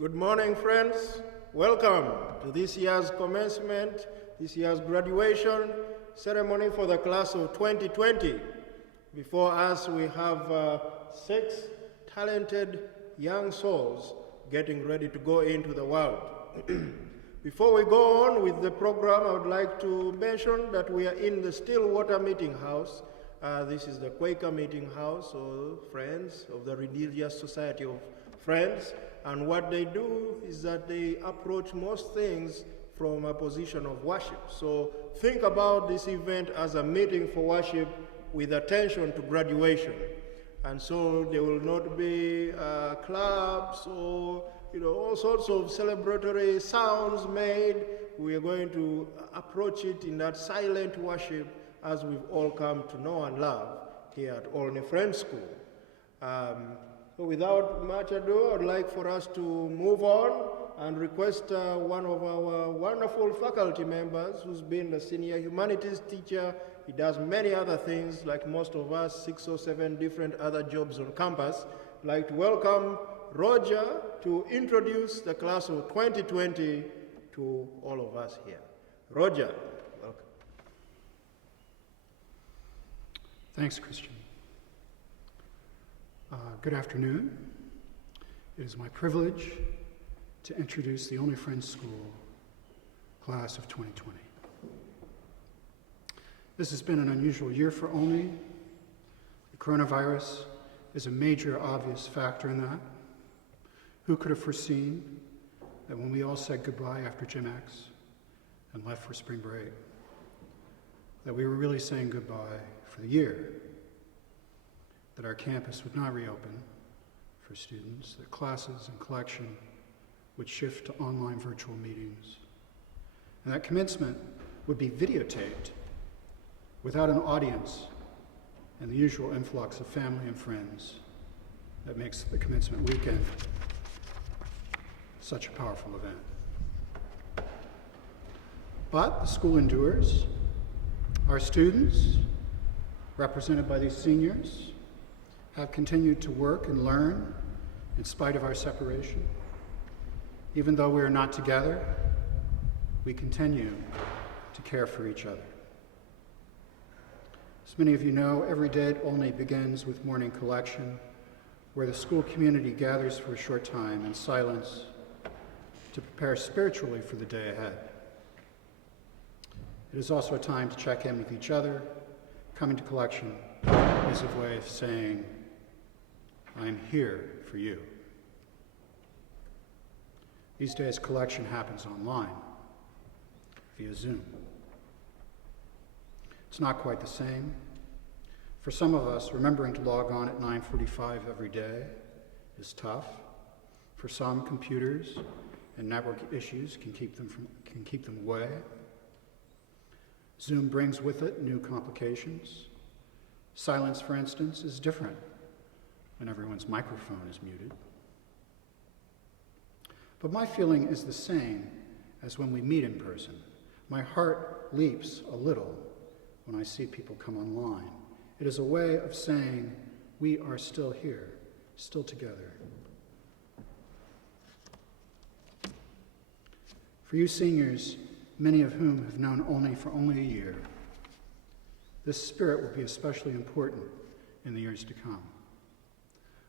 Good morning, friends. Welcome to this year's commencement, this year's graduation ceremony for the class of 2020. Before us, we have 6 talented young souls getting ready to go into the world. Before we go on with the program, I would like to mention that we are in the Stillwater Meeting House. This is the Quaker Meeting House, or Friends of the Religious Society of Friends. And what they do is that they approach most things from a position of worship. So think about this event as a meeting for worship with attention to graduation. And so there will not be clubs or all sorts of celebratory sounds made. We are going to approach it in that silent worship as we've all come to know and love here at Olney Friends School. So without much ado, I'd like for us to move on and request one of our wonderful faculty members who's been a senior humanities teacher. He does many other things like most of us, 6 or 7 different other jobs on campus. I'd like to welcome Roger to introduce the class of 2020 to all of us here. Roger, welcome. Thanks, Christian. Good afternoon. It is my privilege to introduce the Olney Friends School class of 2020. This has been an unusual year for Olney. The coronavirus is a major obvious factor in that. Who could have foreseen that when we all said goodbye after Gym X and left for spring break, that we were really saying goodbye for the year? That our campus would not reopen for students, that classes and collection would shift to online virtual meetings, and that commencement would be videotaped without an audience and the usual influx of family and friends that makes the commencement weekend such a powerful event. But the school endures. Our students, represented by these seniors, have continued to work and learn in spite of our separation. Even though we are not together, we continue to care for each other. As many of you know, every day at Olney begins with morning collection, where the school community gathers for a short time in silence to prepare spiritually for the day ahead. It is also a time to check in with each other. Coming to collection is a way of saying, I'm here for you. These days, collection happens online, via Zoom. It's not quite the same. For some of us, remembering to log on at 9:45 every day is tough. For some, computers and network issues can keep them away. Zoom brings with it new complications. Silence, for instance, is different when everyone's microphone is muted. But my feeling is the same as when we meet in person. My heart leaps a little when I see people come online. It is a way of saying, we are still here, still together. For you seniors, many of whom have known Olney for only a year, this spirit will be especially important in the years to come.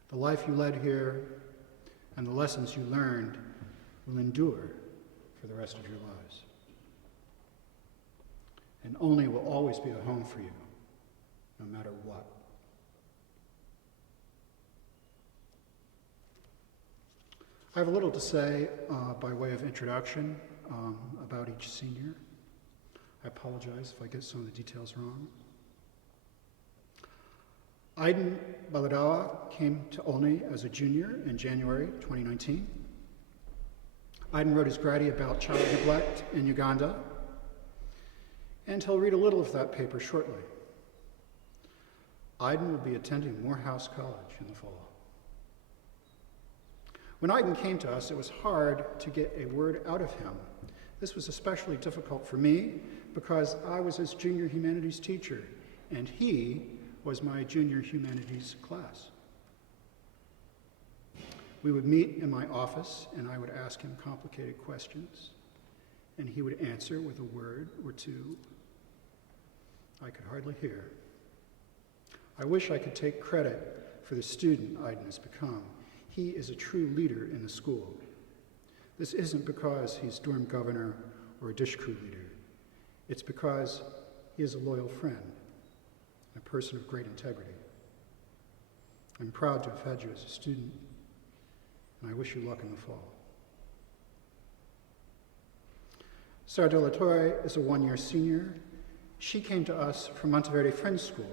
The life you led here and the lessons you learned will endure for the rest of your lives. And Olney will always be a home for you, no matter what. I have a little to say by way of introduction about each senior. I apologize if I get some of the details wrong. Aiden Baladawa came to Olney as a junior in January 2019. Aiden wrote his grady about child neglect in Uganda, and he'll read a little of that paper shortly. Aiden will be attending Morehouse College in the fall. When Aiden came to us, it was hard to get a word out of him. This was especially difficult for me because I was his junior humanities teacher, and he was my junior humanities class. We would meet in my office, and I would ask him complicated questions, and he would answer with a word or two I could hardly hear. I wish I could take credit for the student Aiden has become. He is a true leader in the school. This isn't because he's dorm governor or a dish crew leader. It's because he is a loyal friend, a person of great integrity. I'm proud to have had you as a student, and I wish you luck in the fall. Sardella Tori is a one-year senior. She came to us from Monteverde Friends School,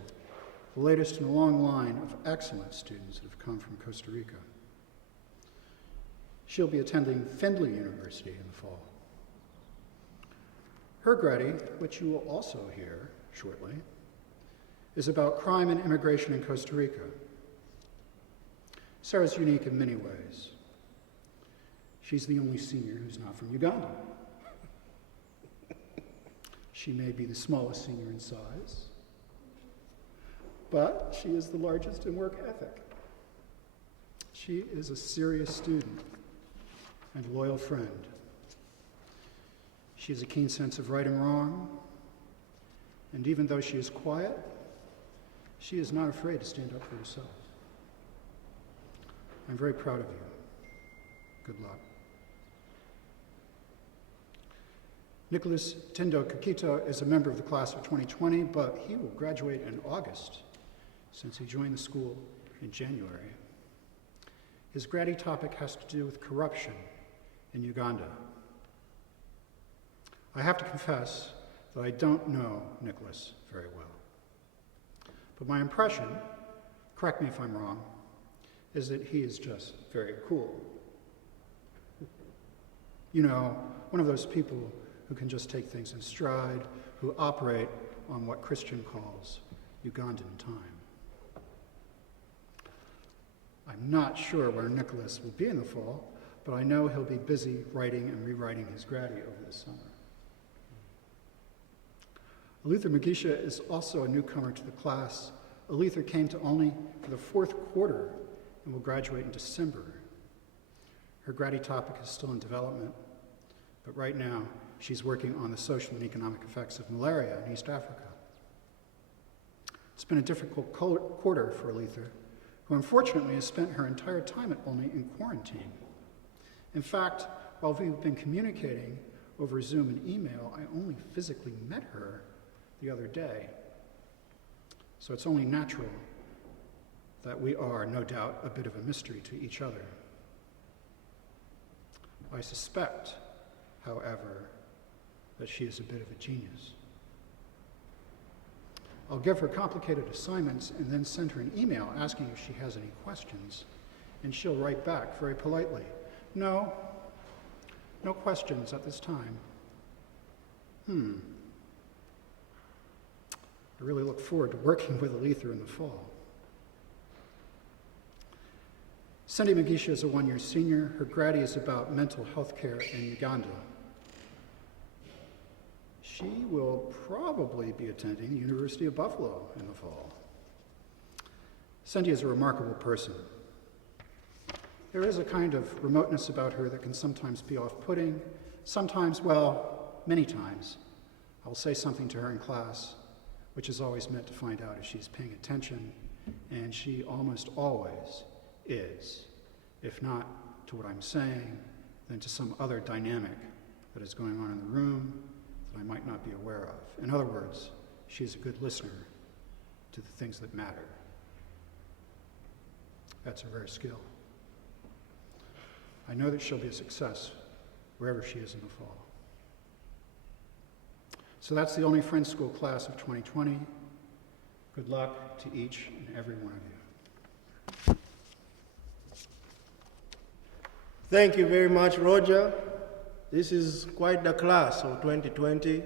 the latest in a long line of excellent students that have come from Costa Rica. She'll be attending Findlay University in the fall. Her gradi, which you will also hear shortly, is about crime and immigration in Costa Rica. Sarah's unique in many ways. She's the only senior who's not from Uganda. She may be the smallest senior in size, but she is the largest in work ethic. She is a serious student and a loyal friend. She has a keen sense of right and wrong, and even though she is quiet, she is not afraid to stand up for herself. I'm very proud of you. Good luck. Nicholas Tindo Kakito is a member of the class of 2020, but he will graduate in August since he joined the school in January. His gradi topic has to do with corruption in Uganda. I have to confess that I don't know Nicholas very well. But my impression, correct me if I'm wrong, is that he is just very cool. You know, one of those people who can just take things in stride, who operate on what Christian calls Ugandan time. I'm not sure where Nicholas will be in the fall, but I know he'll be busy writing and rewriting his gradi over the summer. Olither Mugisha is also a newcomer to the class. Olither came to Olney for the fourth quarter and will graduate in December. Her gradi topic is still in development, but right now she's working on the social and economic effects of malaria in East Africa. It's been a difficult quarter for Olither, who unfortunately has spent her entire time at Olney in quarantine. In fact, while we've been communicating over Zoom and email, I only physically met her the other day. So it's only natural that we are, no doubt, a bit of a mystery to each other. I suspect, however, that she is a bit of a genius. I'll give her complicated assignments and then send her an email asking if she has any questions, and she'll write back very politely, no questions at this time. I really look forward to working with Olither in the fall. Cindy Mugisha is a one-year senior. Her gradi is about mental health care in Uganda. She will probably be attending the University of Buffalo in the fall. Cindy is a remarkable person. There is a kind of remoteness about her that can sometimes be off-putting. Sometimes, well, many times, I'll say something to her in class, which is always meant to find out if she's paying attention, and she almost always is, if not to what I'm saying, then to some other dynamic that is going on in the room that I might not be aware of. In other words, she's a good listener to the things that matter. That's a rare skill. I know that she'll be a success wherever she is in the fall. So that's the Olney Friends School class of 2020. Good luck to each and every one of you. Thank you very much, Roger. This is quite the class of 2020.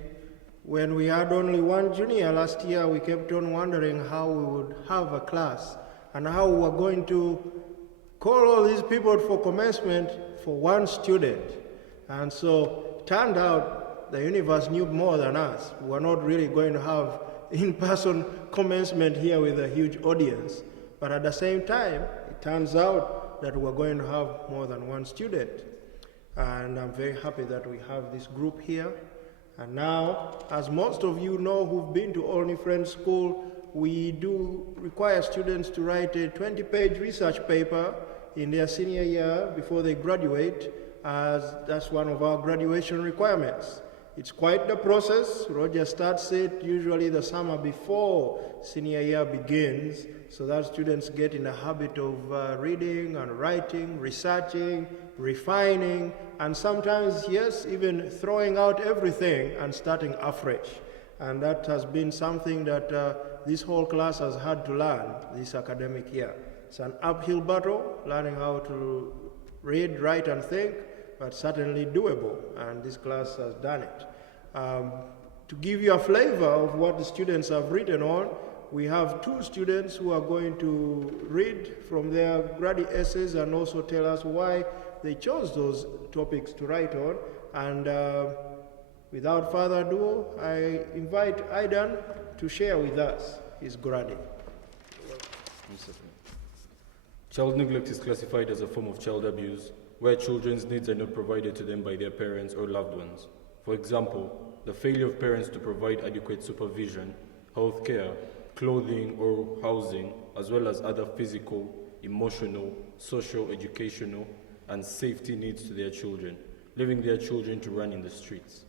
When we had only one junior last year, we kept on wondering how we would have a class and how we were going to call all these people for commencement for one student. And so it turned out the universe knew more than us. We were not really going to have in-person commencement here with a huge audience. But at the same time, it turns out that we're going to have more than one student. And I'm very happy that we have this group here. And now, as most of you know who've been to Olney Friends School, we do require students to write a 20-page research paper in their senior year before they graduate, as that's one of our graduation requirements. It's quite the process. Roger starts it usually the summer before senior year begins, so that students get in the habit of reading and writing, researching, refining, and sometimes, yes, even throwing out everything and starting afresh. And that has been something that this whole class has had to learn this academic year. It's an uphill battle, learning how to read, write, and think, but certainly doable, and this class has done it. To give you a flavor of what the students have written on, we have 2 students who are going to read from their grad essays and also tell us why they chose those topics to write on. And without further ado, I invite Aidan to share with us his grad. Child neglect is classified as a form of child abuse where children's needs are not provided to them by their parents or loved ones. For example, the failure of parents to provide adequate supervision, health care, clothing or housing, as well as other physical, emotional, social, educational, and safety needs to their children, leaving their children to run in the streets.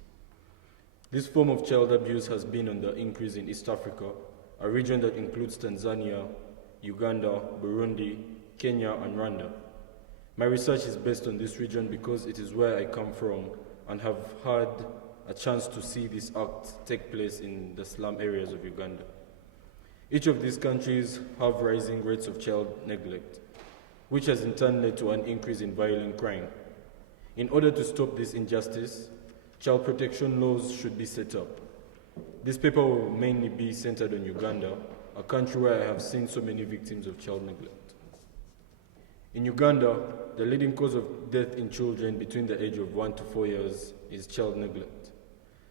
This form of child abuse has been on the increase in East Africa, a region that includes Tanzania, Uganda, Burundi, Kenya, and Rwanda. My research is based on this region because it is where I come from and have had a chance to see this act take place in the slum areas of Uganda. Each of these countries have rising rates of child neglect, which has in turn led to an increase in violent crime. In order to stop this injustice, child protection laws should be set up. This paper will mainly be centered on Uganda, a country where I have seen so many victims of child neglect. In Uganda, the leading cause of death in children between the age of 1 to 4 years is child neglect,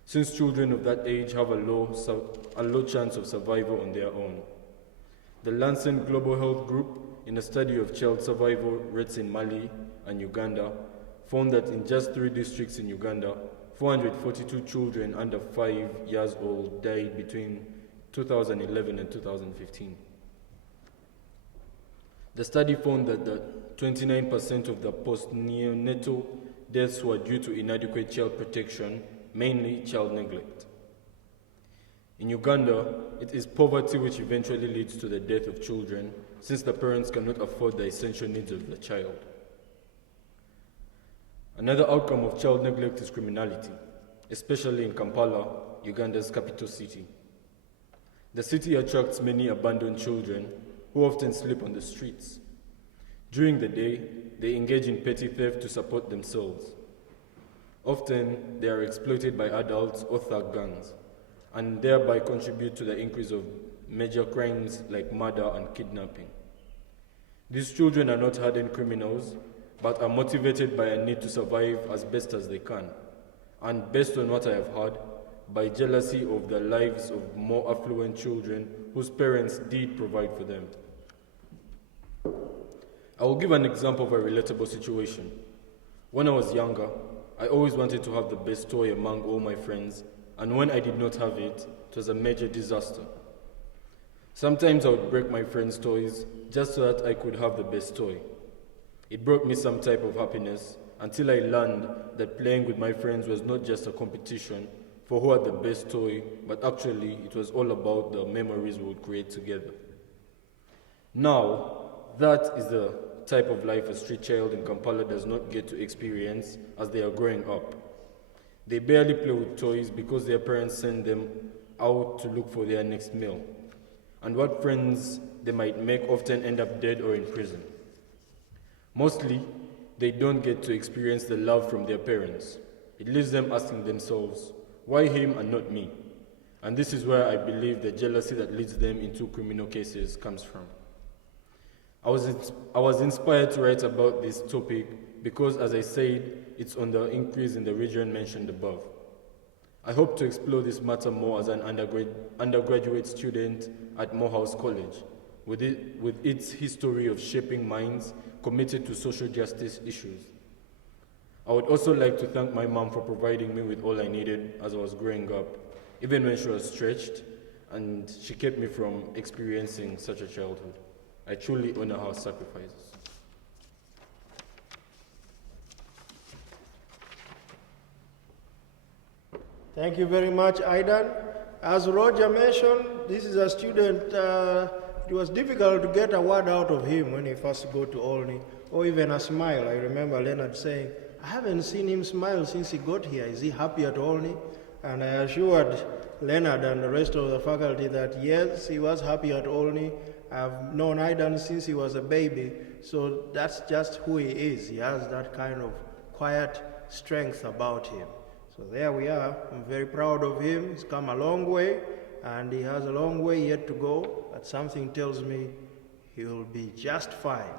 since children of that age have a low chance of survival on their own. The Lancet Global Health Group, in a study of child survival rates in Mali and Uganda, found that in just 3 districts in Uganda, 442 children under 5 years old died between 2011 and 2015. The study found that 29% of the postneonatal deaths were due to inadequate child protection, mainly child neglect. In Uganda, it is poverty which eventually leads to the death of children, since the parents cannot afford the essential needs of the child. Another outcome of child neglect is criminality, especially in Kampala, Uganda's capital city. The city attracts many abandoned children who often sleep on the streets. During the day, they engage in petty theft to support themselves. Often, they are exploited by adults or thug gangs, and thereby contribute to the increase of major crimes like murder and kidnapping. These children are not hardened criminals, but are motivated by a need to survive as best as they can, and based on what I have heard, by jealousy of the lives of more affluent children whose parents did provide for them. I will give an example of a relatable situation. When I was younger, I always wanted to have the best toy among all my friends, and when I did not have it, it was a major disaster. Sometimes I would break my friends' toys just so that I could have the best toy. It brought me some type of happiness until I learned that playing with my friends was not just a competition for who had the best toy, but actually it was all about the memories we would create together. Now, that is the type of life a street child in Kampala does not get to experience as they are growing up. They barely play with toys because their parents send them out to look for their next meal. And what friends they might make often end up dead or in prison. Mostly, they don't get to experience the love from their parents. It leaves them asking themselves, why him and not me? And this is where I believe the jealousy that leads them into criminal cases comes from. I was inspired to write about this topic because, as I said, it's on the increase in the region mentioned above. I hope to explore this matter more as an undergraduate student at Morehouse College, with its history of shaping minds committed to social justice issues. I would also like to thank my mom for providing me with all I needed as I was growing up, even when she was stretched, and she kept me from experiencing such a childhood. I truly honor her sacrifices. Thank you very much, Aidan. As Roger mentioned, this is a student, it was difficult to get a word out of him when he first got to Olney, or even a smile. I remember Leonard saying, I haven't seen him smile since he got here. Is he happy at Olney? And I assured Leonard and the rest of the faculty that yes, he was happy at Olney. I've known Aidan since he was a baby, so that's just who he is. He has that kind of quiet strength about him. So there we are. I'm very proud of him. He's come a long way, and he has a long way yet to go, but something tells me he will be just fine.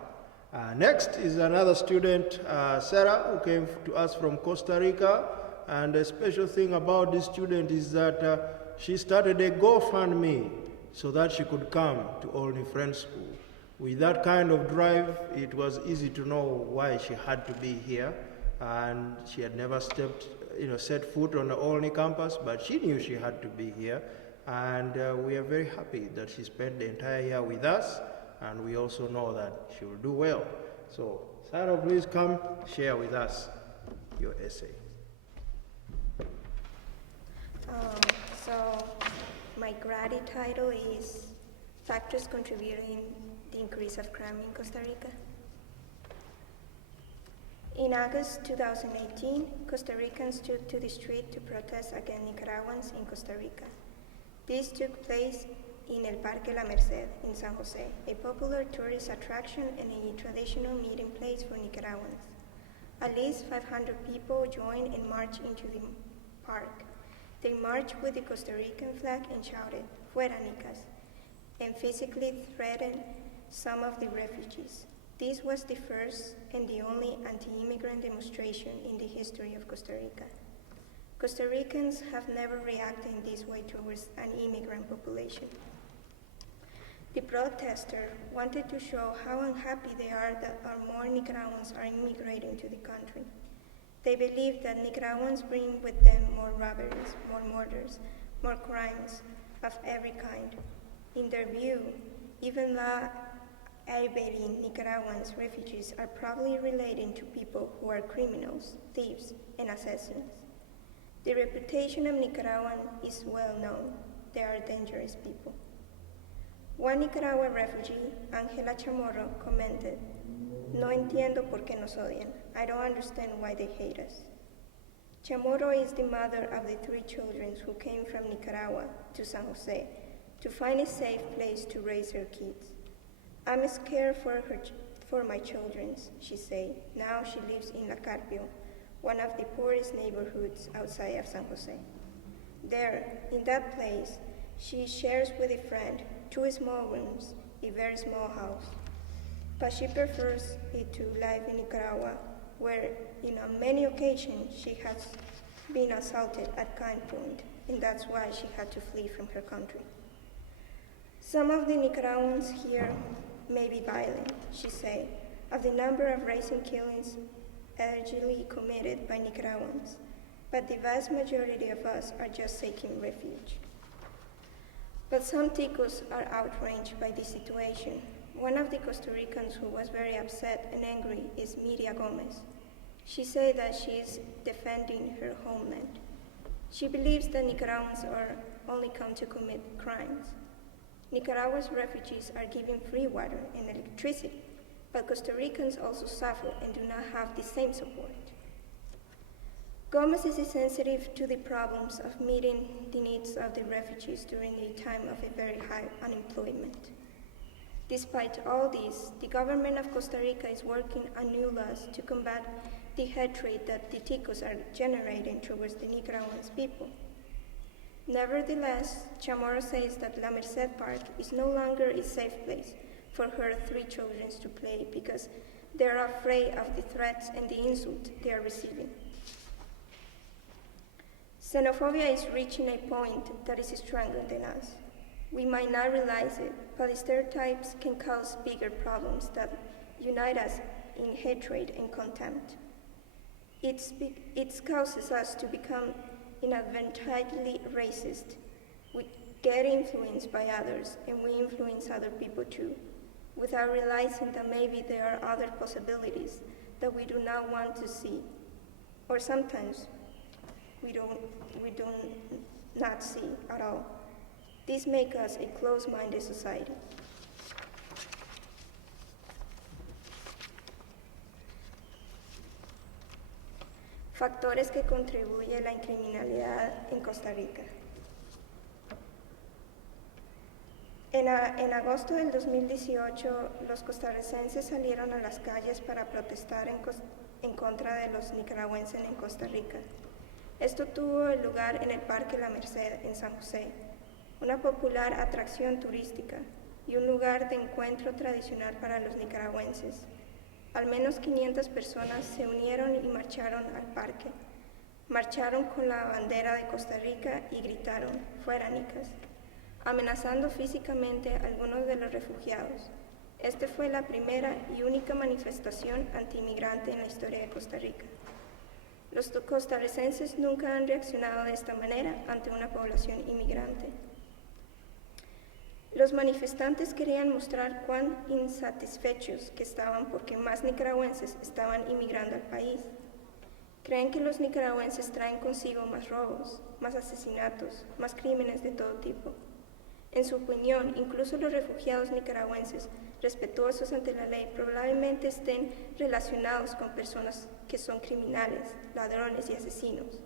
Next is another student, Sarah, who came to us from Costa Rica. And the special thing about this student is that she started a GoFundMe so that she could come to Olney Friends School. With that kind of drive, it was easy to know why she had to be here. And she had never set foot on the Olney campus, but she knew she had to be here. And we are very happy that she spent the entire year with us, and we also know that she will do well. So, Sarah, please come share with us your essay. So, my grade title is Factors Contributing the Increase of Crime in Costa Rica. In August 2018, Costa Ricans took to the street to protest against Nicaraguans in Costa Rica. This took place in El Parque La Merced in San Jose, a popular tourist attraction and a traditional meeting place for Nicaraguans. At least 500 people joined and marched into the park. They marched with the Costa Rican flag and shouted, "Fuera Nicas," and physically threatened some of the refugees. This was the first and the only anti-immigrant demonstration in the history of Costa Rica. Costa Ricans have never reacted in this way towards an immigrant population. The protesters wanted to show how unhappy they are that more Nicaraguans are immigrating to the country. They believe that Nicaraguans bring with them more robberies, more murders, more crimes of every kind. In their view, even La Iberian Nicaraguans refugees are probably relating to people who are criminals, thieves, and assassins. The reputation of Nicaraguan is well known. They are dangerous people. One Nicaraguan refugee, Ángela Chamorro, commented, "No entiendo por qué nos odian. I don't understand why they hate us." Chamorro is the mother of the 3 children who came from Nicaragua to San Jose to find a safe place to raise her kids. "I'm scared for my children," she said. Now she lives in La Carpio, one of the poorest neighborhoods outside of San Jose. There, in that place, she shares with a friend 2 small rooms, a very small house. But she prefers it to life in Nicaragua, where on many occasions she has been assaulted at gunpoint, and that's why she had to flee from her country. "Some of the Nicaraguans here may be violent," she said, "of the number of recent killings allegedly committed by Nicaraguans, but the vast majority of us are just seeking refuge." But some Ticos are outraged by this situation. One of the Costa Ricans who was very upset and angry is Miriam Gomez. She said that she is defending her homeland. She believes that Nicaraguans are only come to commit crimes. Nicaragua's refugees are given free water and electricity, but Costa Ricans also suffer and do not have the same support. Gomez is sensitive to the problems of meeting the needs of the refugees during a time of a very high unemployment. Despite all this, the government of Costa Rica is working on new laws to combat the hatred that the Ticos are generating towards the Nicaraguan people. Nevertheless, Chamorro says that La Merced Park is no longer a safe place for her 3 children to play because they are afraid of the threats and the insult they are receiving. Xenophobia is reaching a point that is stronger than us. We might not realize it, but the stereotypes can cause bigger problems that unite us in hatred and contempt. It causes us to become inadvertently racist. We get influenced by others, and we influence other people too, without realizing that maybe there are other possibilities that we do not want to see, or sometimes we do not see at all. This makes us a closed-minded society. Factores que contribuyen a la criminalidad en Costa Rica. En agosto del 2018, los costarricenses salieron a las calles para protestar en contra de los nicaragüenses en Costa Rica. Esto tuvo lugar en el Parque La Merced, en San José, una popular atracción turística y un lugar de encuentro tradicional para los nicaragüenses. Al menos 500 personas se unieron y marcharon al parque. Marcharon con la bandera de Costa Rica y gritaron, "Fuera nicas", amenazando físicamente a algunos de los refugiados. Esta fue la primera y única manifestación anti-inmigrante en la historia de Costa Rica. Los costarricenses nunca han reaccionado de esta manera ante una población inmigrante. Los manifestantes querían mostrar cuán insatisfechos que estaban porque más nicaragüenses estaban inmigrando al país. Creen que los nicaragüenses traen consigo más robos, más asesinatos, más crímenes de todo tipo. En su opinión, incluso los refugiados nicaragüenses, respetuosos ante la ley, probablemente estén relacionados con personas que son criminales, ladrones y asesinos.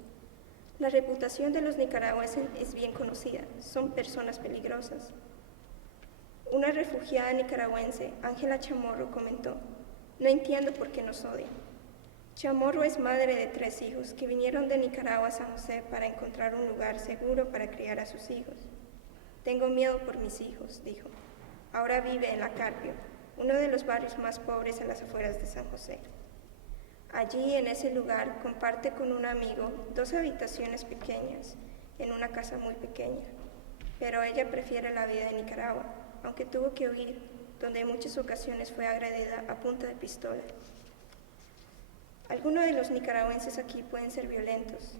La reputación de los nicaragüenses es bien conocida, son personas peligrosas. Una refugiada nicaragüense, Ángela Chamorro, comentó, "No entiendo por qué nos odian". Chamorro es madre de 3 hijos que vinieron de Nicaragua a San José para encontrar un lugar seguro para criar a sus hijos. "Tengo miedo por mis hijos", dijo. Ahora vive en La Carpio, uno de los barrios más pobres en las afueras de San José. Allí, en ese lugar, comparte con un amigo 2 habitaciones pequeñas en una casa muy pequeña. Pero ella prefiere la vida de Nicaragua, aunque tuvo que huir, donde en muchas ocasiones fue agredida a punta de pistola. Algunos de los nicaragüenses aquí pueden ser violentos.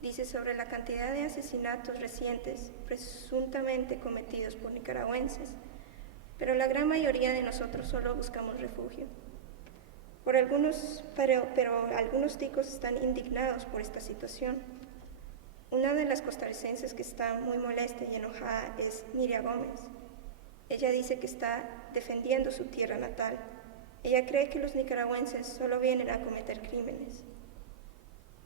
Dice sobre la cantidad de asesinatos recientes presuntamente cometidos por nicaragüenses, pero la gran mayoría de nosotros solo buscamos refugio. Pero algunos ticos están indignados por esta situación. Una de las costarricenses que está muy molesta y enojada es Miria Gómez. Ella dice que está defendiendo su tierra natal. Ella cree que los nicaragüenses solo vienen a cometer crímenes.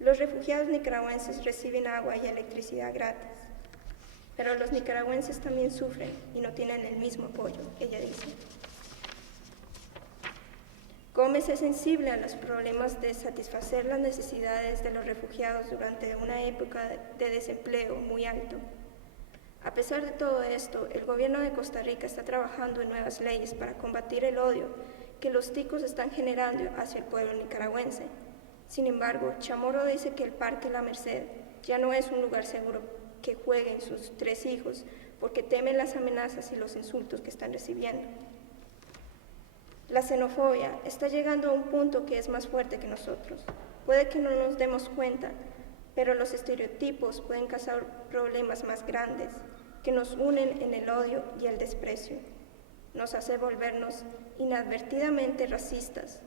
Los refugiados nicaragüenses reciben agua y electricidad gratis, pero los nicaragüenses también sufren y no tienen el mismo apoyo, ella dice. Gómez es sensible a los problemas de satisfacer las necesidades de los refugiados durante una época de desempleo muy alto. A pesar de todo esto, el gobierno de Costa Rica está trabajando en nuevas leyes para combatir el odio que los ticos están generando hacia el pueblo nicaragüense. Sin embargo, Chamorro dice que el Parque La Merced ya no es un lugar seguro que jueguen sus 3 hijos porque temen las amenazas y los insultos que están recibiendo. La xenofobia está llegando a un punto que es más fuerte que nosotros. Puede que no nos demos cuenta, pero los estereotipos pueden causar problemas más grandes que nos unen en el odio y el desprecio. Nos hace volvernos inadvertidamente racistas.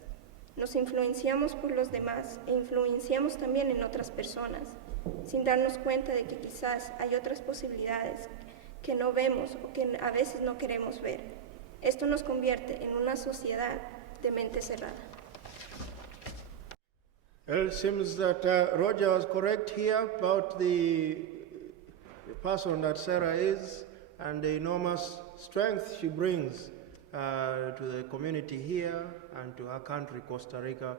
Nos influenciamos por los demás e influenciamos también en otras personas, sin darnos cuenta de que quizás hay otras posibilidades que no vemos o que a veces no queremos ver. Esto nos convierte en una sociedad de mente cerrada. Well, it seems that Roger was correct here about the person that Sarah is and the enormous strength she brings to the community here and to our country, Costa Rica.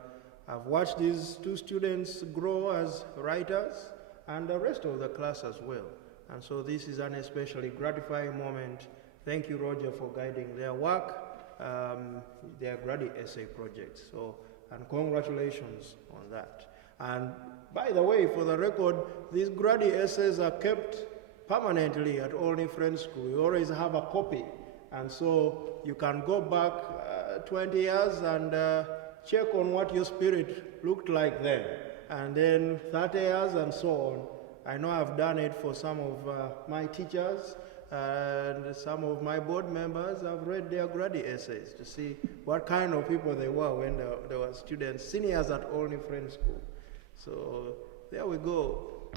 I've watched these 2 students grow as writers and the rest of the class as well. And so this is an especially gratifying moment. Thank you, Roger, for guiding their work, their graduate essay project. And congratulations on that. And by the way, for the record, these graduate essays are kept permanently at Olney Friends School. We always have a copy, and so you can go back 20 years and check on what your spirit looked like then, and then 30 years and so on. I know I've done it for some of my teachers and some of my board members. I've read their graduate essays to see what kind of people they were when they were students, seniors at Olney Friends School. So there we go.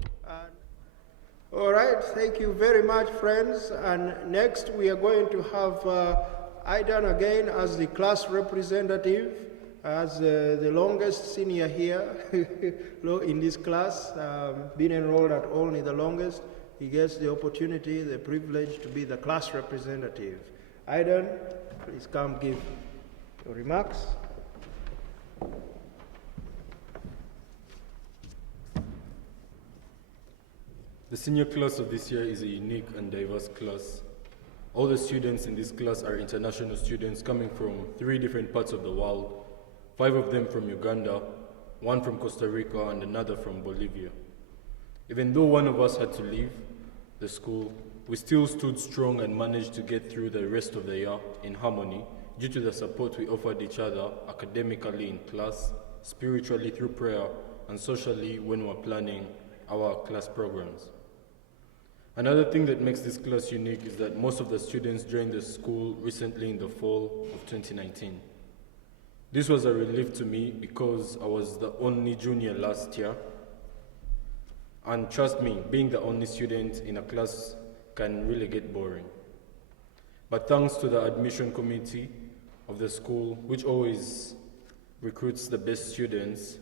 All right, thank you very much, friends. And next we are going to have Aidan again as the class representative, as the longest senior here in this class, been enrolled at Olney the longest. He gets the opportunity, the privilege to be the class representative. Aidan, please come give your remarks. The senior class of this year is a unique and diverse class. All the students in this class are international students coming from 3 different parts of the world, 5 of them from Uganda, 1 from Costa Rica, and another from Bolivia. Even though one of us had to leave the school, we still stood strong and managed to get through the rest of the year in harmony due to the support we offered each other academically in class, spiritually through prayer, and socially when we were planning our class programs. Another thing that makes this class unique is that most of the students joined the school recently in the fall of 2019. This was a relief to me because I was the only junior last year. And trust me, being the only student in a class can really get boring. But thanks to the admission committee of the school, which always recruits the best students,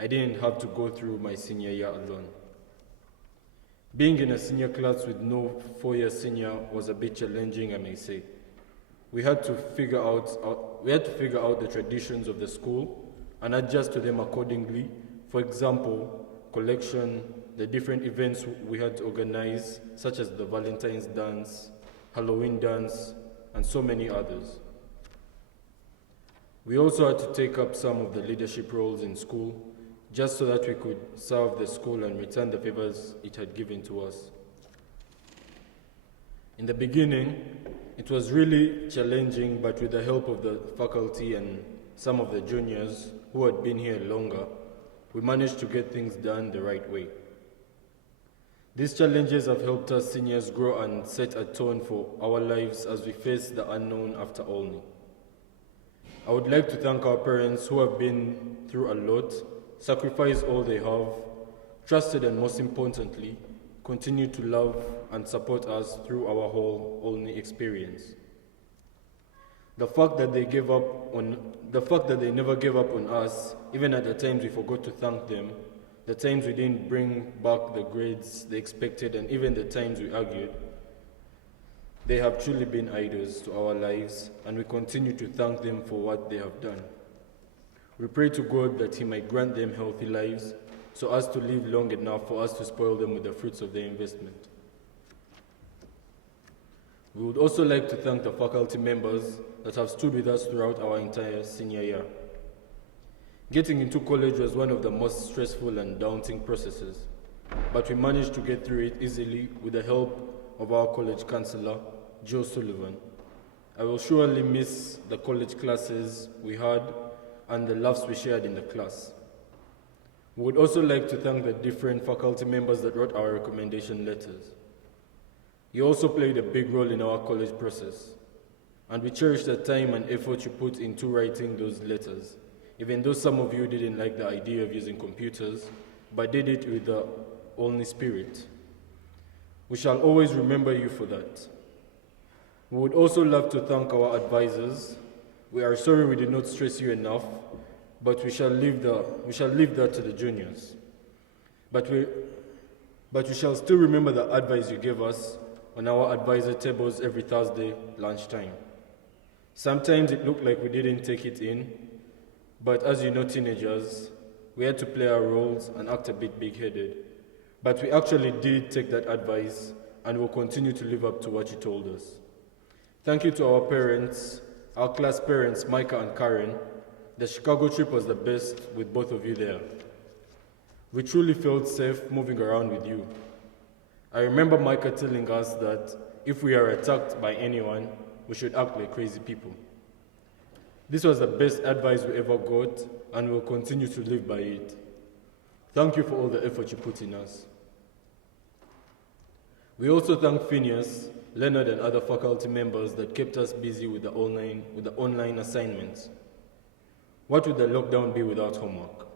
I didn't have to go through my senior year alone. Being in a senior class with no 4-year senior was a bit challenging, I may say. We had to figure out the traditions of the school and adjust to them accordingly. For example, collection, the different events we had to organize, such as the Valentine's dance, Halloween dance, and so many others. We also had to take up some of the leadership roles in school, just so that we could serve the school and return the favors it had given to us. In the beginning, it was really challenging, but with the help of the faculty and some of the juniors who had been here longer, we managed to get things done the right way. These challenges have helped us seniors grow and set a tone for our lives as we face the unknown after Olney. I would like to thank our parents who have been through a lot, sacrificed all they have, trusted, and most importantly, continue to love and support us through our whole Olney experience. The fact that they never gave up on us, even at the times we forgot to thank them, the times we didn't bring back the grades they expected, and even the times we argued, they have truly been idols to our lives, and we continue to thank them for what they have done. We pray to God that He might grant them healthy lives so as to live long enough for us to spoil them with the fruits of their investment. We would also like to thank the faculty members that have stood with us throughout our entire senior year. Getting into college was one of the most stressful and daunting processes, but we managed to get through it easily with the help of our college counselor, Joe Sullivan. I will surely miss the college classes we had and the laughs we shared in the class. We would also like to thank the different faculty members that wrote our recommendation letters. You also played a big role in our college process, and we cherish the time and effort you put into writing those letters, even though some of you didn't like the idea of using computers, but did it with the Olney spirit. We shall always remember you for that. We would also love to thank our advisors. We are sorry we did not stress you enough, but we shall leave that to the juniors. But we shall still remember the advice you gave us on our advisor tables every Thursday lunchtime. Sometimes it looked like we didn't take it in, but as you know, teenagers, we had to play our roles and act a bit big-headed. But we actually did take that advice and will continue to live up to what you told us. Thank you to our parents, our class parents, Micah and Karen. The Chicago trip was the best with both of you there. We truly felt safe moving around with you. I remember Micah telling us that if we are attacked by anyone, we should act like crazy people. This was the best advice we ever got, and we'll continue to live by it. Thank you for all the effort you put in us. We also thank Phineas, Leonard, and other faculty members that kept us busy with the online assignments. What would the lockdown be without homework?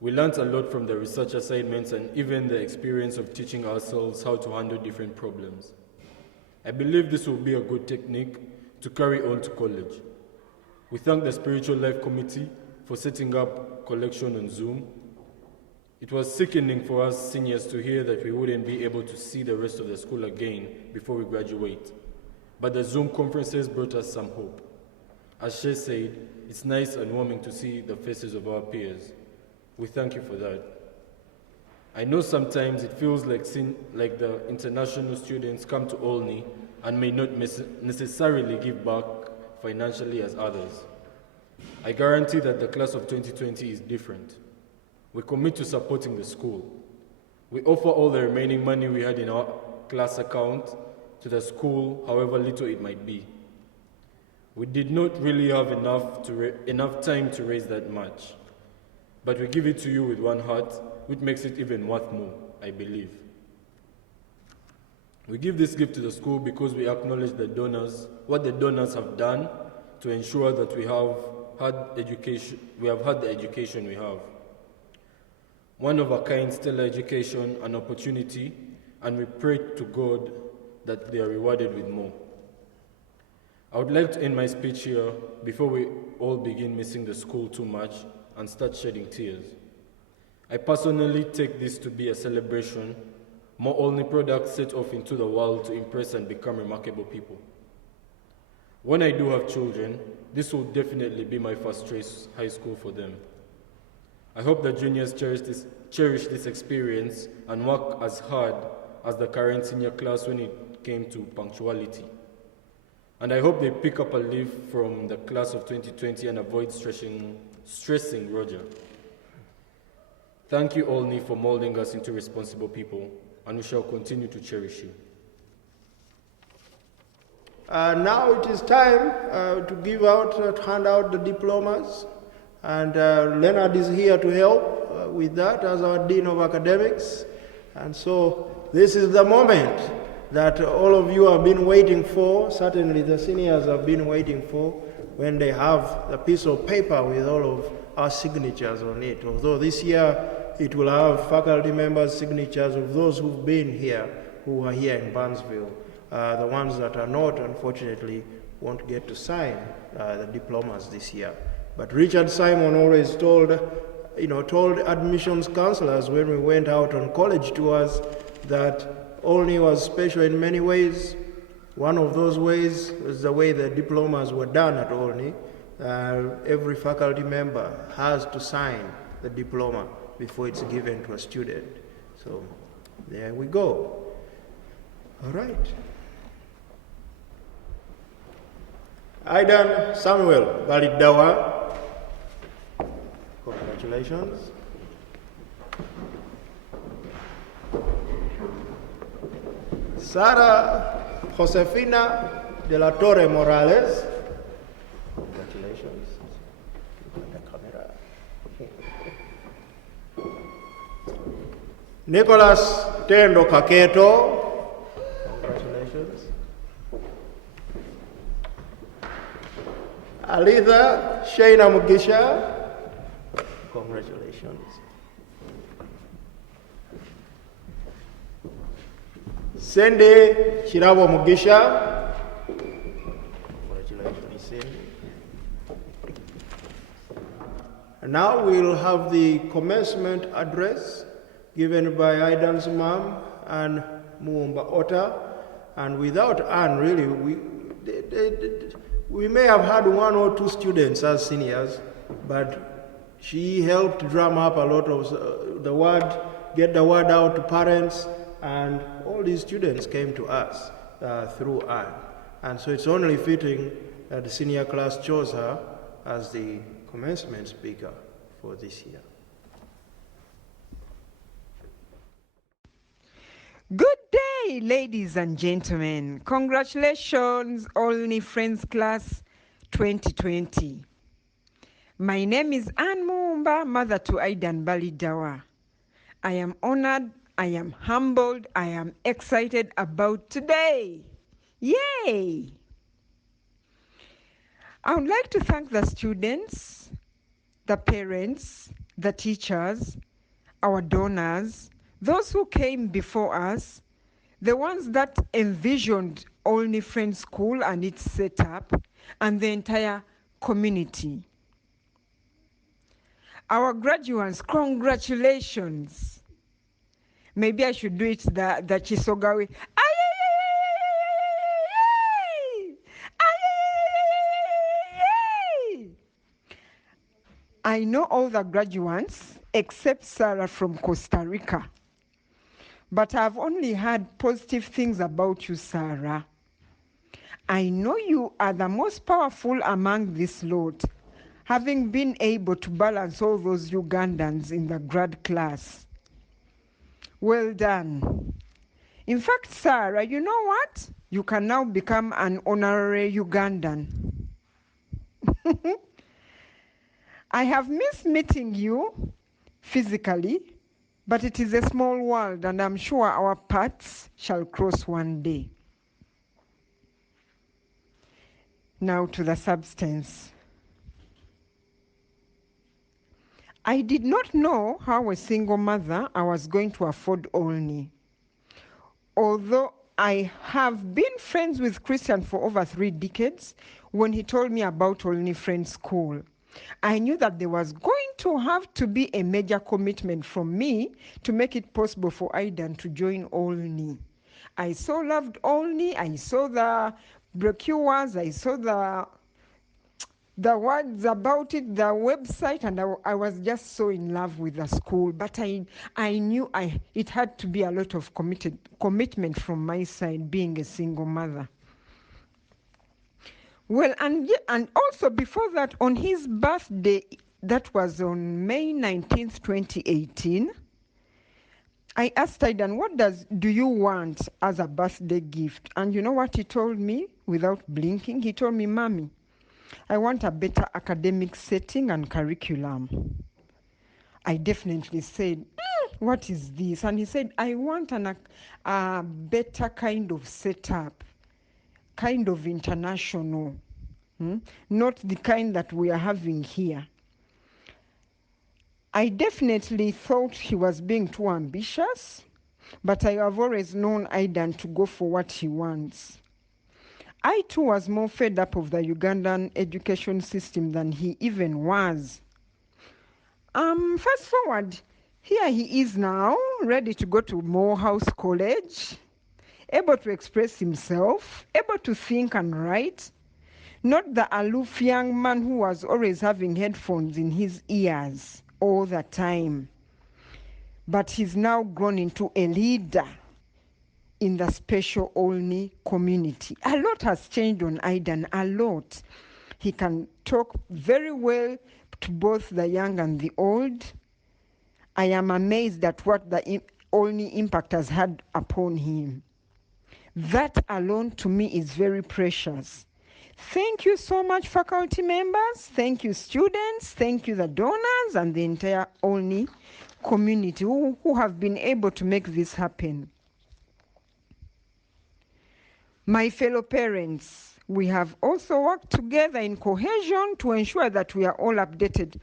We learned a lot from the research assignments and even the experience of teaching ourselves how to handle different problems. I believe this will be a good technique to carry on to college. We thank the Spiritual Life Committee for setting up collection on Zoom. It was sickening for us seniors to hear that we wouldn't be able to see the rest of the school again before we graduate. But the Zoom conferences brought us some hope. As Shay said, it's nice and warming to see the faces of our peers. We thank you for that. I know sometimes it feels like the international students come to Olney and may not necessarily give back financially as others. I guarantee that the class of 2020 is different. We commit to supporting the school. We offer all the remaining money we had in our class account to the school, however little it might be. We did not really have enough time to raise that much, but we give it to you with one heart, which makes it even worth more, I believe. We give this gift to the school because we acknowledge what the donors have done to ensure that we have had the education we have. One of a kind, stellar education, an opportunity, and we pray to God that they are rewarded with more. I would like to end my speech here before we all begin missing the school too much and start shedding tears. I personally take this to be a celebration, more Olney products set off into the world to impress and become remarkable people. When I do have children, this will definitely be my first choice high school for them. I hope the juniors cherish this experience and work as hard as the current senior class when it came to punctuality. And I hope they pick up a leaf from the class of 2020 and avoid stressing Roger. Thank you, Olney, for molding us into responsible people, and we shall continue to cherish you. Now it is time to hand out the diplomas, and Leonard is here to help with that as our Dean of Academics. And so this is the moment that all of you have been waiting for, certainly the seniors have been waiting for, when they have the piece of paper with all of our signatures on it. Although this year it will have faculty members' signatures of those who've been here, who are here in Burnsville. The ones that are not, unfortunately, won't get to sign the diplomas this year. But Richard Simon always told admissions counselors when we went out on college tours that Olney was special in many ways. One of those ways was the way the diplomas were done at Olney. Every faculty member has to sign the diploma before it's given to a student. So there we go. All right. Aidan Samuel Balidawa. Congratulations. Sara Josefina de la Torre Morales. Congratulations. Nicholas Tendo Kaketo. Congratulations. Alitha Shaina Mugisha. Congratulations. Sende Shirabo Mugisha. Congratulations, Cindy. And now we'll have the commencement address given by Aidan's mom and Muumba Ota. And without Anne, really, we may have had one or two students as seniors, but she helped drum up a lot of the word, get the word out to parents, and all these students came to us through Anne. And so it's only fitting that the senior class chose her as the commencement speaker for this year. Good day, ladies and gentlemen. Congratulations, Olney Friends Class 2020. My name is Ann Mumba, mother to Aidan Balidawa. I am honored, I am humbled, I am excited about today. Yay! I would like to thank the students, the parents, the teachers, our donors, those who came before us, the ones that envisioned Olney Friends School and its setup, and the entire community. Our graduates, congratulations. Maybe I should do it the Chisoga way. I know all the graduates except Sarah from Costa Rica. But I've only heard positive things about you, Sarah. I know you are the most powerful among this lot, having been able to balance all those Ugandans in the grad class. Well done. In fact, Sarah, you know what? You can now become an honorary Ugandan. I have missed meeting you physically, but it is a small world, and I'm sure our paths shall cross one day. Now to the substance. I did not know how a single mother I was going to afford Olney. Although I have been friends with Christian for over 3 decades, when he told me about Olney Friends School, I knew that there was going to have to be a major commitment from me to make it possible for Aidan to join Olney. I so loved Olney. I saw the brochures. I saw the words about it, the website, and I was just so in love with the school. But I knew it had to be a lot of commitment from my side, being a single mother. Well, and also before that, on his birthday, that was on May 19th, 2018, I asked Aidan, what do you want as a birthday gift? And you know what he told me without blinking? He told me, Mommy, I want a better academic setting and curriculum. I definitely said, what is this? And he said, I want a better kind of setup, kind of international, not the kind that we are having here. I definitely thought he was being too ambitious, but I have always known Aidan to go for what he wants. I too was more fed up of the Ugandan education system than he even was. Fast forward, here he is now, ready to go to Morehouse College, able to express himself, able to think and write. Not the aloof young man who was always having headphones in his ears all the time. But he's now grown into a leader in the special Olney community. A lot has changed on Aidan, a lot. He can talk very well to both the young and the old. I am amazed at what the Olney impact has had upon him. That alone to me is very precious. Thank you so much, faculty members. Thank you, students. Thank you, the donors and the entire Olney community who have been able to make this happen. My fellow parents, we have also worked together in cohesion to ensure that we are all updated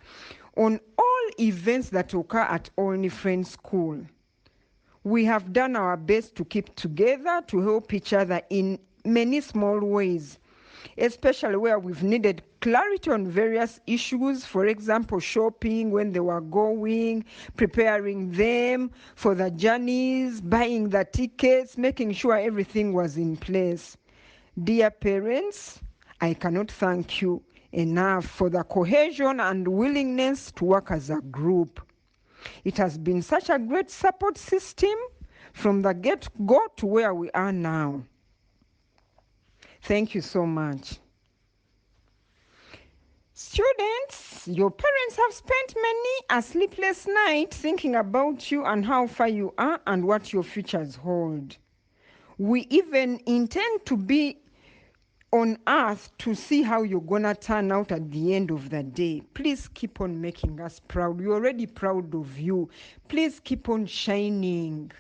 on all events that occur at Olney Friends School. We have done our best to keep together, to help each other in many small ways, especially where we've needed clarity on various issues, for example, shopping when they were going, preparing them for the journeys, buying the tickets, making sure everything was in place. Dear parents, I cannot thank you enough for the cohesion and willingness to work as a group. It has been such a great support system from the get-go to where we are now. Thank you so much. Students, your parents have spent many a sleepless night thinking about you and how far you are and what your futures hold. We even intend to be on earth to see how you're gonna turn out at the end of the day. Please keep on making us proud. We're already proud of you. Please keep on shining.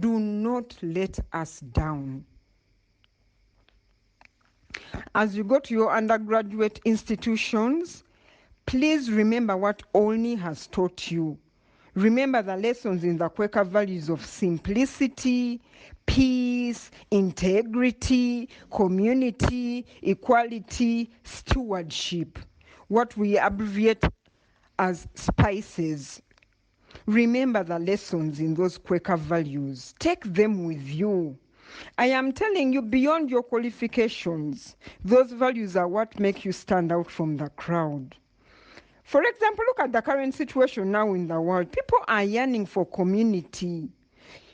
Do not let us down. As you go to your undergraduate institutions, please remember what Olney has taught you. Remember the lessons in the Quaker values of simplicity, peace, integrity, community, equality, stewardship, what we abbreviate as SPICES. Remember the lessons in those Quaker values. Take them with you. I am telling you, beyond your qualifications, those values are what make you stand out from the crowd. For example, look at the current situation now in the world. People are yearning for community.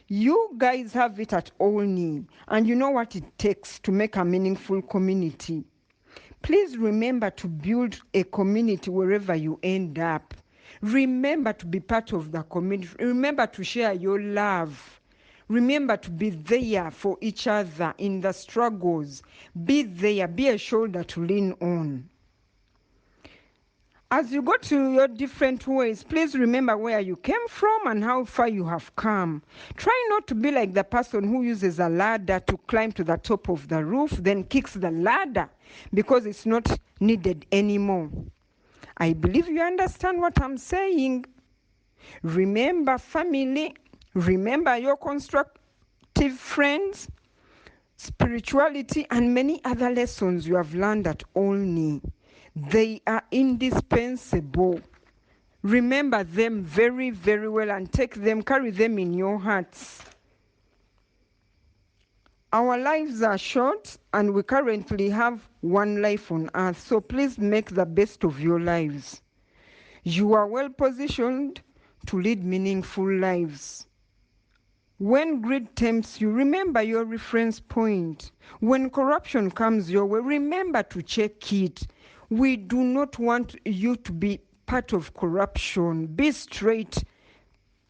You guys have it at Olney, and you know what it takes to make a meaningful community. Please remember to build a community wherever you end up. Remember to be part of the community. Remember to share your love. Remember to be there for each other in the struggles. Be there, be a shoulder to lean on. As you go to your different ways, please remember where you came from and how far you have come. Try not to be like the person who uses a ladder to climb to the top of the roof, then kicks the ladder because it's not needed anymore. I believe you understand what I'm saying. Remember family, remember your constructive friends, spirituality, and many other lessons you have learned at Olney. They are indispensable. Remember them very, very well and take them, carry them in your hearts. Our lives are short and we currently have one life on earth, so please make the best of your lives. You are well positioned to lead meaningful lives. When greed tempts you, remember your reference point. When corruption comes your way, remember to check it. We do not want you to be part of corruption. Be straight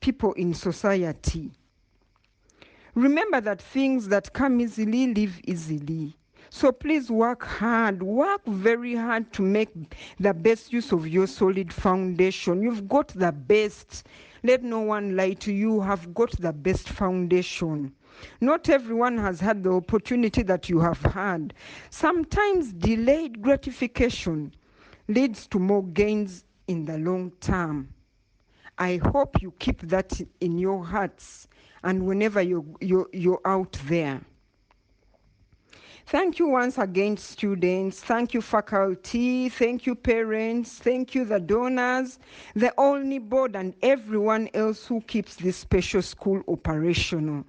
people in society. Remember that things that come easily live easily. So please work hard, work very hard to make the best use of your solid foundation. You've got the best. Let no one lie to you. You have got the best foundation. Not everyone has had the opportunity that you have had. Sometimes delayed gratification leads to more gains in the long term. I hope you keep that in your hearts and whenever you're out there. Thank you once again, students. Thank you, faculty. Thank you, parents. Thank you, the donors, the Olney board, and everyone else who keeps this special school operational.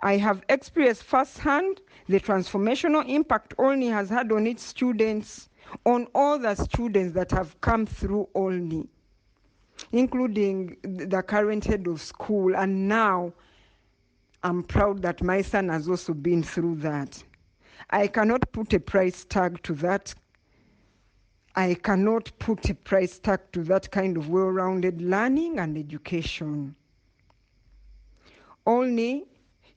I have experienced firsthand the transformational impact Olney has had on its students, on all the students that have come through Olney, including the current head of school. And now I'm proud that my son has also been through that. I cannot put a price tag to that. I cannot put a price tag to that kind of well-rounded learning and education. Olney,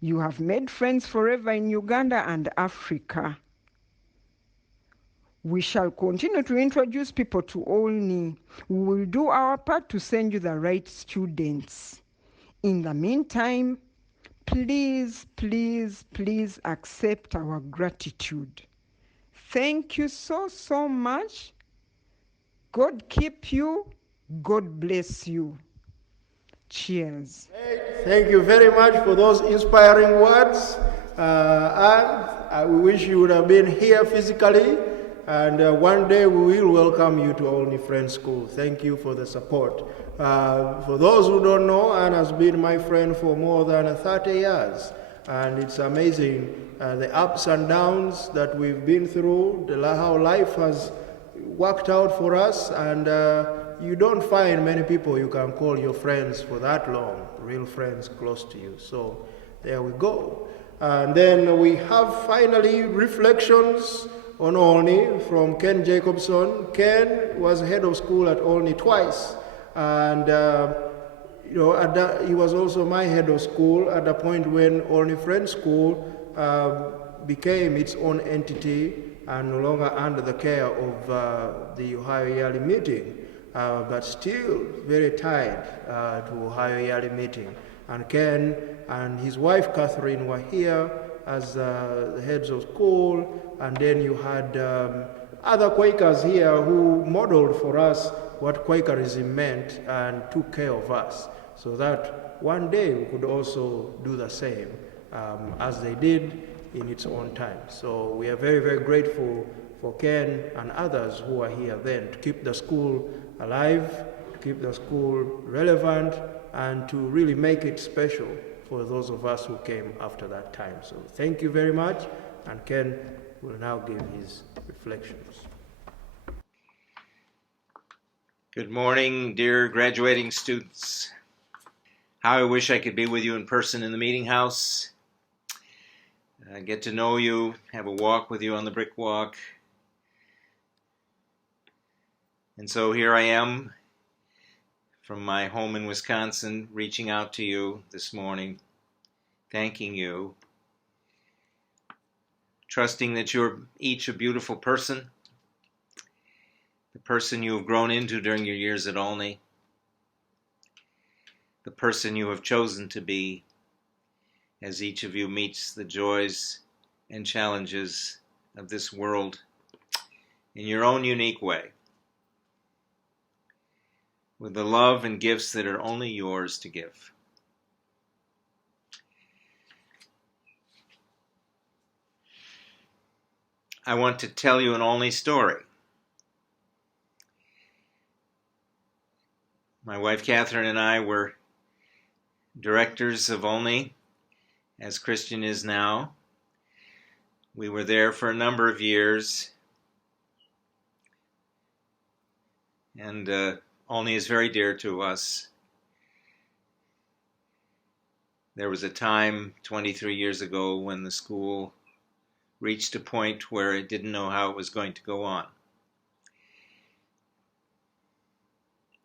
you have made friends forever in Uganda and Africa. We shall continue to introduce people to Olney. We will do our part to send you the right students. In the meantime, please, please, please accept our gratitude. Thank you so, so much. God keep you. God bless you. Cheers. Thank you very much for those inspiring words. And we wish you would have been here physically. And one day we will welcome you to Olney Friends School. Thank you for the support. For those who don't know, Anne has been my friend for more than 30 years. And it's amazing the ups and downs that we've been through, how life has worked out for us. And you don't find many people you can call your friends for that long, real friends close to you. So there we go. And then we have finally reflections on Olney from Ken Jacobson. Ken was head of school at Olney twice, and he was also my head of school at the point when Olney Friends School became its own entity and no longer under the care of the Ohio Yearly Meeting, but still very tied to Ohio Yearly Meeting. And Ken and his wife Catherine were here as the heads of school, and then you had other Quakers here who modeled for us what Quakerism meant and took care of us, so that one day we could also do the same as they did in its own time. So we are very, very grateful for Ken and others who are here then to keep the school alive, to keep the school relevant, and to really make it special for those of us who came after that time. So thank you very much, and Ken will now give his reflections. Good morning, dear graduating students. How I wish I could be with you in person in the meeting house, get to know you, have a walk with you on the brick walk. And so here I am from my home in Wisconsin, reaching out to you this morning, thanking you, trusting that you're each a beautiful person, the person you have grown into during your years at Olney, the person you have chosen to be as each of you meets the joys and challenges of this world in your own unique way, with the love and gifts that are only yours to give. I want to tell you an Olney story. My wife Catherine and I were directors of Olney, as Christian is now. We were there for a number of years, and Olney is very dear to us. There was a time 23 years ago when the school reached a point where it didn't know how it was going to go on.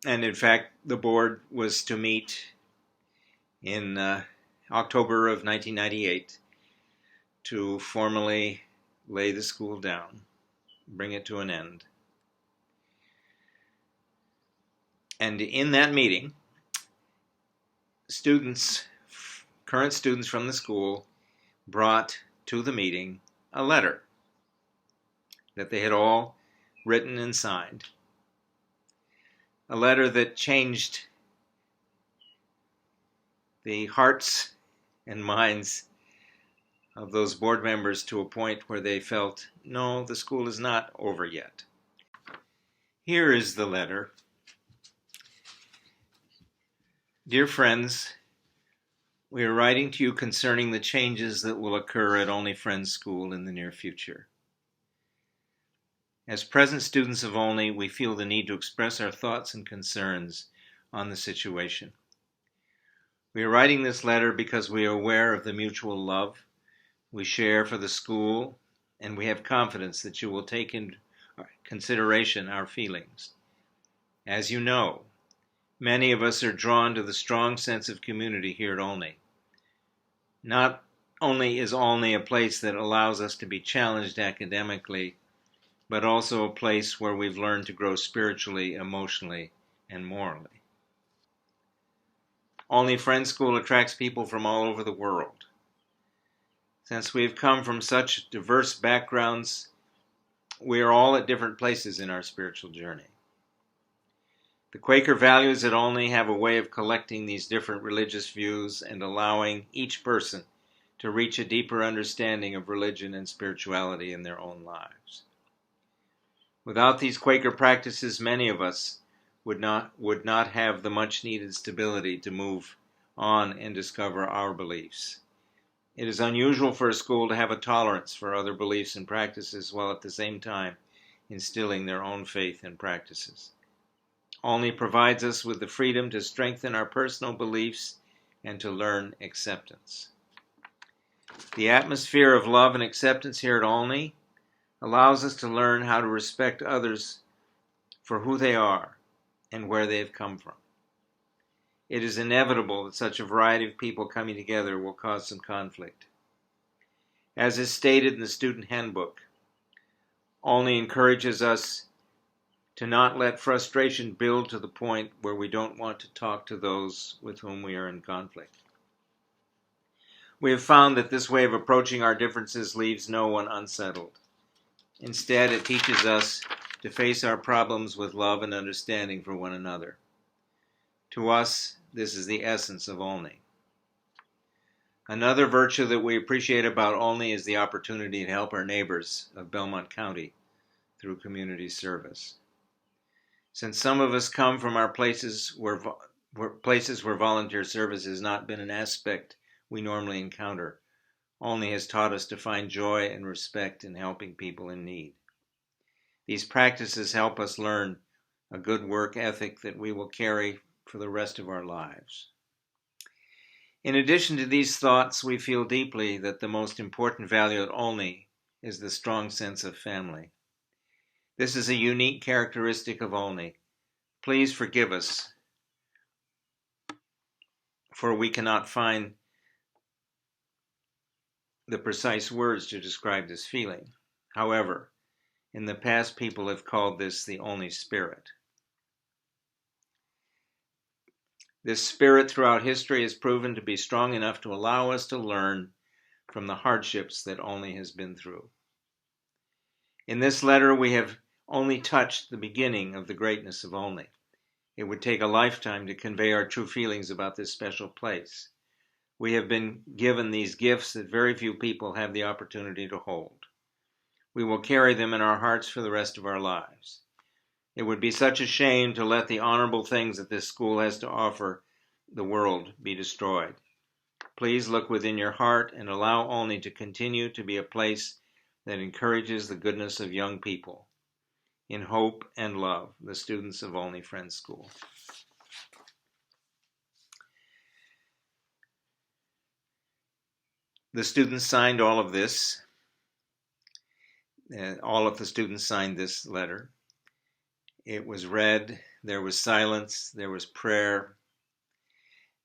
And in fact, the board was to meet in October of 1998 to formally lay the school down, bring it to an end. And in that meeting, current students from the school, brought to the meeting a letter that they had all written and signed. A letter that changed the hearts and minds of those board members to a point where they felt, no, the school is not over yet. Here is the letter. Dear friends, we are writing to you concerning the changes that will occur at Olney Friends School in the near future. As present students of Olney, we feel the need to express our thoughts and concerns on the situation. We are writing this letter because we are aware of the mutual love we share for the school, and we have confidence that you will take into consideration our feelings. As you know, many of us are drawn to the strong sense of community here at Olney. Not only is Olney a place that allows us to be challenged academically, but also a place where we've learned to grow spiritually, emotionally, and morally. Olney Friends School attracts people from all over the world. Since we've come from such diverse backgrounds, we are all at different places in our spiritual journey. The Quaker values at Olney have a way of collecting these different religious views and allowing each person to reach a deeper understanding of religion and spirituality in their own lives. Without these Quaker practices, many of us would not have the much-needed stability to move on and discover our beliefs. It is unusual for a school to have a tolerance for other beliefs and practices while at the same time instilling their own faith and practices. Olney provides us with the freedom to strengthen our personal beliefs and to learn acceptance. The atmosphere of love and acceptance here at Olney allows us to learn how to respect others for who they are and where they have come from. It is inevitable that such a variety of people coming together will cause some conflict. As is stated in the student handbook, Olney encourages us to not let frustration build to the point where we don't want to talk to those with whom we are in conflict. We have found that this way of approaching our differences leaves no one unsettled. Instead, it teaches us to face our problems with love and understanding for one another. To us, this is the essence of Olney. Another virtue that we appreciate about Olney is the opportunity to help our neighbors of Belmont County through community service. Since some of us come from our places where volunteer service has not been an aspect we normally encounter, Olney has taught us to find joy and respect in helping people in need. These practices help us learn a good work ethic that we will carry for the rest of our lives. In addition to these thoughts, we feel deeply that the most important value at Olney is the strong sense of family. This is a unique characteristic of Olney. Please forgive us, for we cannot find the precise words to describe this feeling. However, in the past, people have called this the Olney spirit. This spirit throughout history has proven to be strong enough to allow us to learn from the hardships that Olney has been through. In this letter, we have only touched the beginning of the greatness of Olney. It would take a lifetime to convey our true feelings about this special place. We have been given these gifts that very few people have the opportunity to hold. We will carry them in our hearts for the rest of our lives. It would be such a shame to let the honorable things that this school has to offer the world be destroyed. Please look within your heart and allow Olney to continue to be a place that encourages the goodness of young people. In hope and love, the students of Olney Friends School. The students signed all of this. All of the students signed this letter. It was read, there was silence, there was prayer,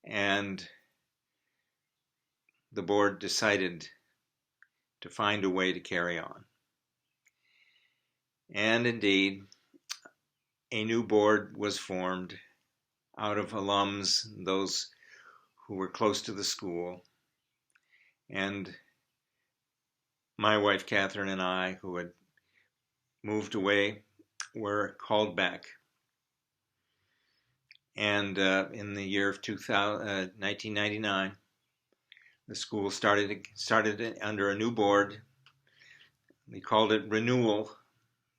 and the board decided to find a way to carry on. And indeed, a new board was formed out of alums, those who were close to the school, and my wife Catherine and I, who had moved away, were called back. And in the year of 1999, the school started under a new board. We called it Renewal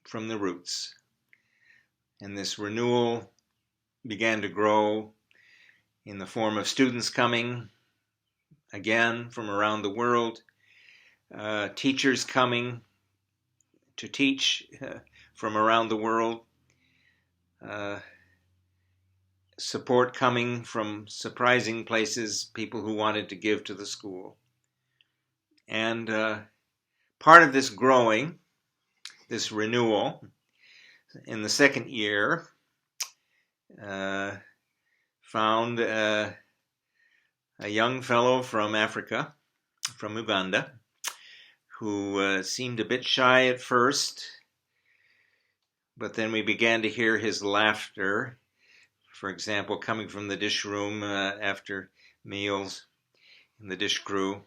from the Roots. And this renewal began to grow in the form of students coming again from around the world, teachers coming to teach from around the world, support coming from surprising places, people who wanted to give to the school. And part of this growing, this renewal, in the second year, found a young fellow from Africa, from Uganda, who seemed a bit shy at first, but then we began to hear his laughter, for example, coming from the dish room after meals, and the dish crew.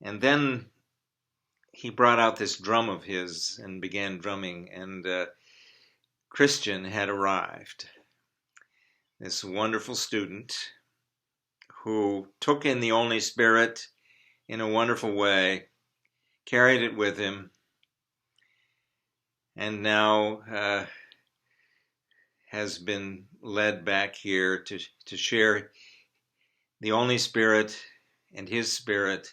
And then he brought out this drum of his and began drumming, and Christian had arrived, this wonderful student who took in the Olney spirit in a wonderful way, carried it with him, and now has been led back here to share the Olney spirit and his spirit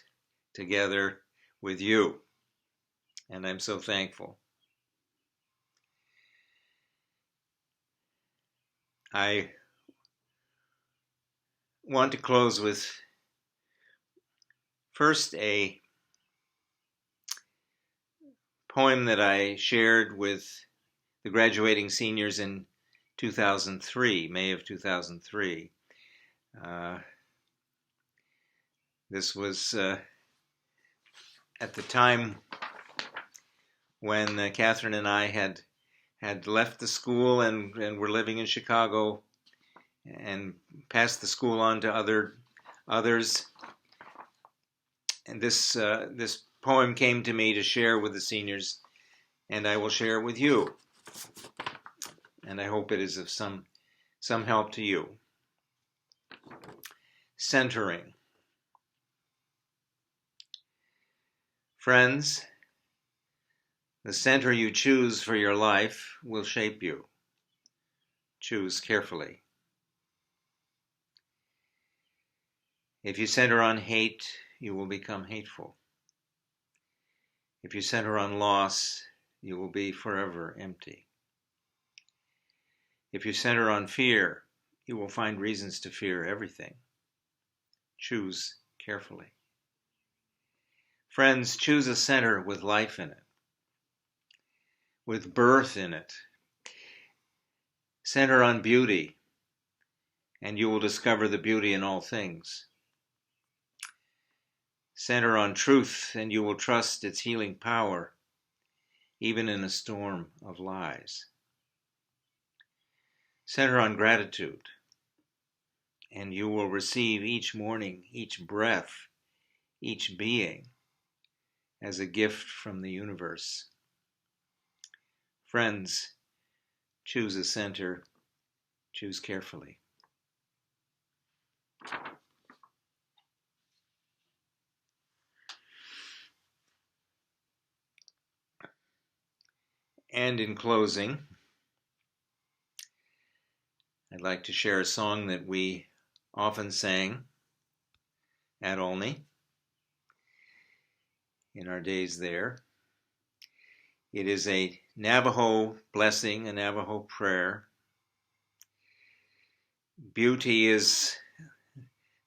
together with you. And I'm so thankful. I want to close with first a poem that I shared with the graduating seniors in 2003, May of 2003. This was at the time when Catherine and I had left the school and were living in Chicago and passed the school on to others. And this poem came to me to share with the seniors, and I will share it with you. And I hope it is of some help to you. Centering. Friends, the center you choose for your life will shape you. Choose carefully. If you center on hate, you will become hateful. If you center on loss, you will be forever empty. If you center on fear, you will find reasons to fear everything. Choose carefully. Friends, choose a center with life in it, with birth in it. Center on beauty, and you will discover the beauty in all things. Center on truth, and you will trust its healing power, even in a storm of lies. Center on gratitude, and you will receive each morning, each breath, each being as a gift from the universe. Friends, choose a center, choose carefully. And in closing, I'd like to share a song that we often sang at Olney in our days there. It is a Navajo blessing, a Navajo prayer. Beauty is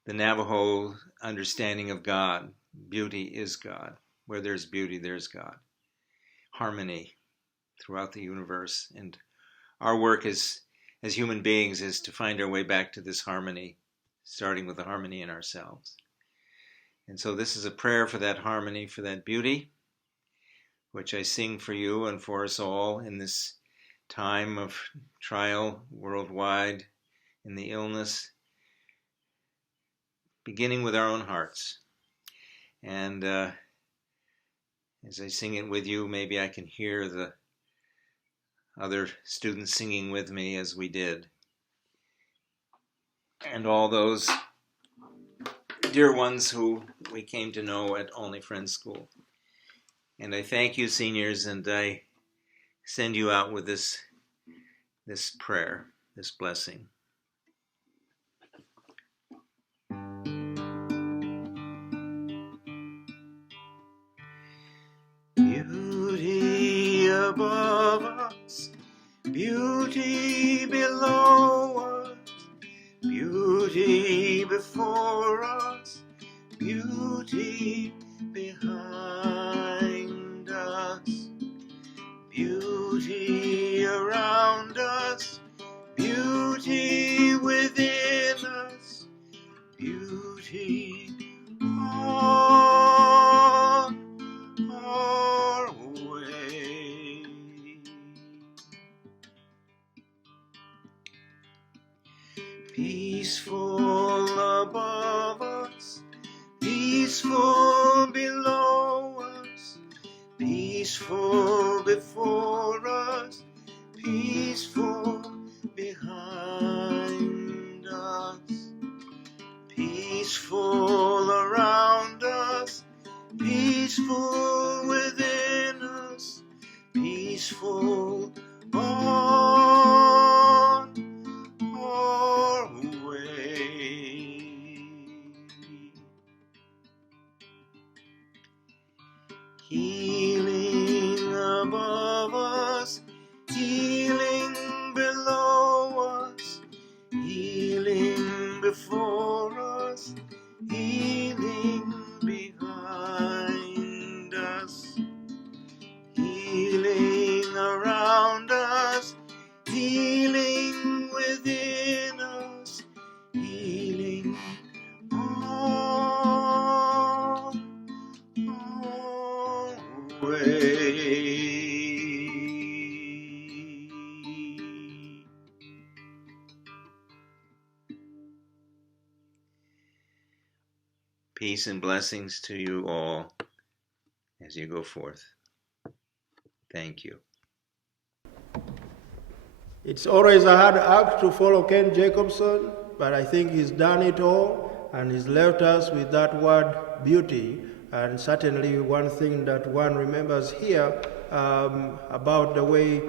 the Navajo understanding of God. Beauty is God. Where there's beauty, there's God. Harmony throughout the universe. And our work as human beings is to find our way back to this harmony, starting with the harmony in ourselves. And so this is a prayer for that harmony, for that beauty, which I sing for you and for us all in this time of trial worldwide, in the illness, beginning with our own hearts. And as I sing it with you, maybe I can hear the other students singing with me as we did. And all those dear ones who we came to know at Olney Friends School. And I thank you, seniors, and I send you out with this prayer, this blessing. Beauty above us, beauty below us, beauty before us, beauty behind us, beauty around us, beauty within us, beauty on our way. Peaceful above us, peaceful below us, peaceful before us, peaceful behind us, peaceful around us, peaceful within us, peaceful on our way. Healing above us, healing Peace and blessings to you all as you go forth. Thank you. It's always a hard act to follow Ken Jacobson, but I think he's done it all, and he's left us with that word beauty. And certainly one thing that one remembers here about the way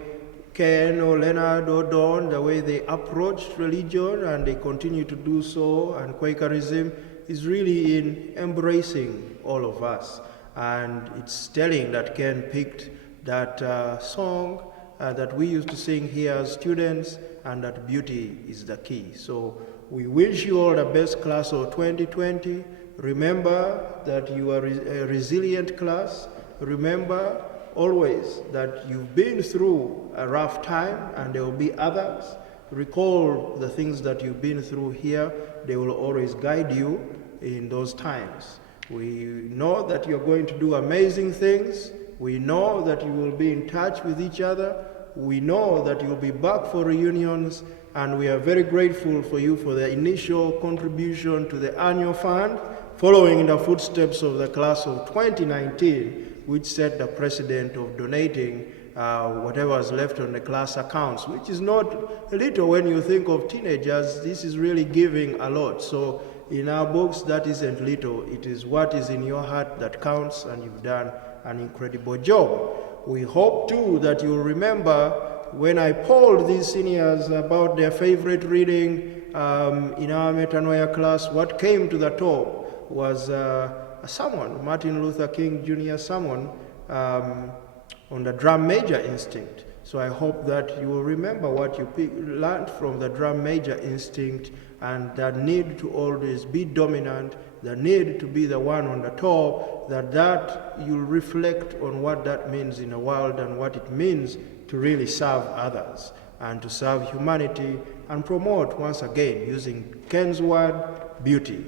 Ken or Leonard or Don, the way they approached religion, and they continue to do so, and Quakerism, is really in embracing all of us. And it's telling that Ken picked that song that we used to sing here as students, and that beauty is the key. So we wish you all the best, class of 2020. Remember that you are a resilient class. Remember always that you've been through a rough time, and there will be others. Recall the things that you've been through here. They will always guide you in those times. We know that you're going to do amazing things. We know that you will be in touch with each other. We know that you'll be back for reunions, and we are very grateful for you for the initial contribution to the annual fund, following in the footsteps of the class of 2019, which set the precedent of donating whatever is left on the class accounts, which is not little when you think of teenagers. This is really giving a lot. So in our books, that isn't little. It is what is in your heart that counts, and you've done an incredible job. We hope too that you'll remember when I polled these seniors about their favorite reading in our Metanoia class, what came to the top was a sermon, Martin Luther King Jr. sermon on the drum major instinct. So I hope that you will remember what you learned from the drum major instinct, and that need to always be dominant, the need to be the one on the top, that you'll reflect on what that means in the world and what it means to really serve others and to serve humanity and promote, once again, using Ken's word, beauty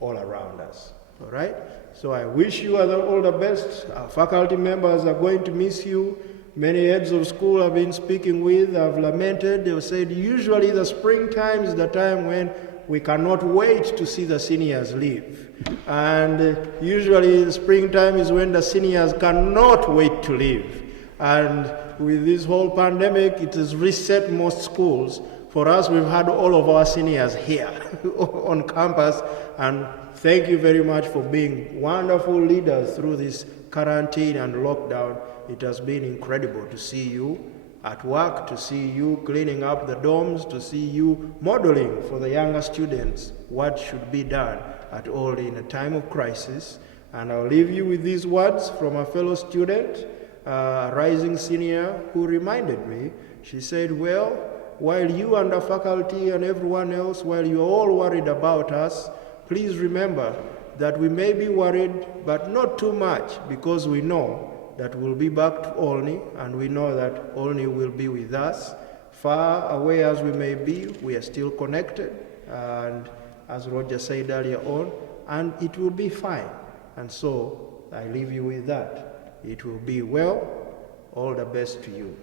all around us. All right? So I wish you all the best. Our faculty members are going to miss you. Many heads of school I've been speaking with have lamented. They've said usually the springtime is the time when we cannot wait to see the seniors leave. And usually the springtime is when the seniors cannot wait to leave. And with this whole pandemic, it has reset most schools. For us, we've had all of our seniors here on campus, and thank you very much for being wonderful leaders through this quarantine and lockdown. It has been incredible to see you at work, to see you cleaning up the dorms, to see you modeling for the younger students what should be done at Olney in a time of crisis. And I'll leave you with these words from a fellow student, a rising senior, who reminded me. She said, well, while you and the faculty and everyone else, while you're all worried about us, please remember that we may be worried, but not too much, because we know that we'll be back to Olney, and we know that Olney will be with us. Far away as we may be, we are still connected, and as Roger said earlier on, and it will be fine. And so I leave you with that. It will be well. All the best to you.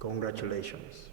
Congratulations.